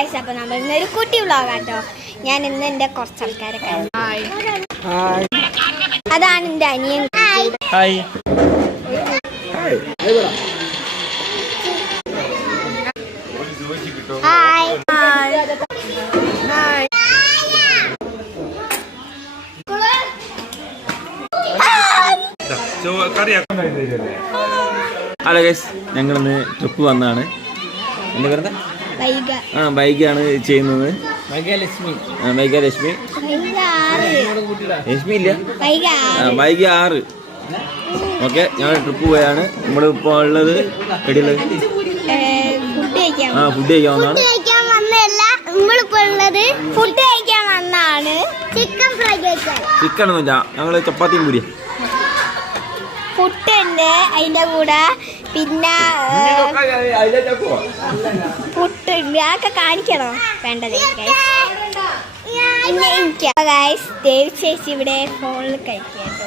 Guys, അപ്പോൾ നമ്മൾ ഇന്നൊരു കുട്ടി വ്ളോഗാട്ടോ. ഞാൻ ഇന്ന് എൻ്റെ കുറച്ച് ആൾക്കാരെ കാണും. അതാണ് എൻ്റെ അനിയൻ. ഹായ്. ഹലോ ഗൈസ്, ഞങ്ങളിന്ന് ട്രിപ്പ് വന്നാണ്. എന്താ പറയുന്നത്? ബൈക്കാണ് ചെയ്യുന്നത്. ലക്ഷ്മി ഇല്ല, ബൈക്ക് 6. ഓക്കെ, ഞങ്ങൾ ട്രിപ്പ് പോയാണ്. നമ്മളിപ്പോൾ ഉള്ളത് എടിയുള്ളത് ഫുഡ് കഴിക്കാൻ വന്നാണ്. ചിക്കൻ ഒന്നുമില്ല, ഞങ്ങള് ചപ്പാത്തിയും പൂരി പുട്ടുണ്ട് അതിന്റെ കൂടെ. പിന്നെ പുട്ടുണ്ട്, അതൊക്കെ കാണിക്കണോ? വേണ്ടത് ദേവി ചേച്ചി ഇവിടെ ഫോണിൽ കഴിക്കാട്ടോ.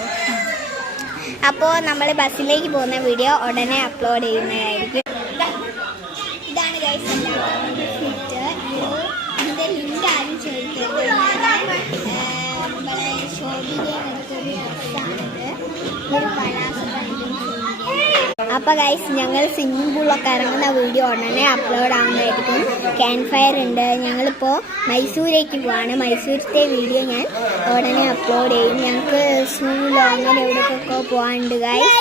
അപ്പോൾ നമ്മൾ ബസ്സിലേക്ക് പോകുന്ന വീഡിയോ ഉടനെ അപ്ലോഡ് ചെയ്യുന്നതായിരിക്കും. ഇതാണ് ഗൈസ് ഫിറ്റ്. ഇതിൻ്റെ ലിങ്ക് ആരും ചോദിക്കുന്നത്. നമ്മളെ ഷോപ്പിലെ എടുത്തൊരു ഡ്രസ്സാണിത്. ഒരു പലാസ. അപ്പോൾ ഗൈസ്, ഞങ്ങൾ സ്വിമ്മിംഗ് പൂളൊക്കെ ഇറങ്ങുന്ന വീഡിയോ ഉടനെ അപ്ലോഡ് ആവുന്നതായിരിക്കും. ക്യാമ്പ് ഫയർ ഉണ്ട്. ഞങ്ങളിപ്പോൾ മൈസൂരേക്ക് പോവാണ്. മൈസൂരത്തെ വീഡിയോ ഞാൻ ഉടനെ അപ്ലോഡ് ചെയ്യും. ഞങ്ങൾക്ക് സൂലോ അങ്ങനെ എവിടേക്കൊക്കെ പോകാനുണ്ട് ഗൈസ്.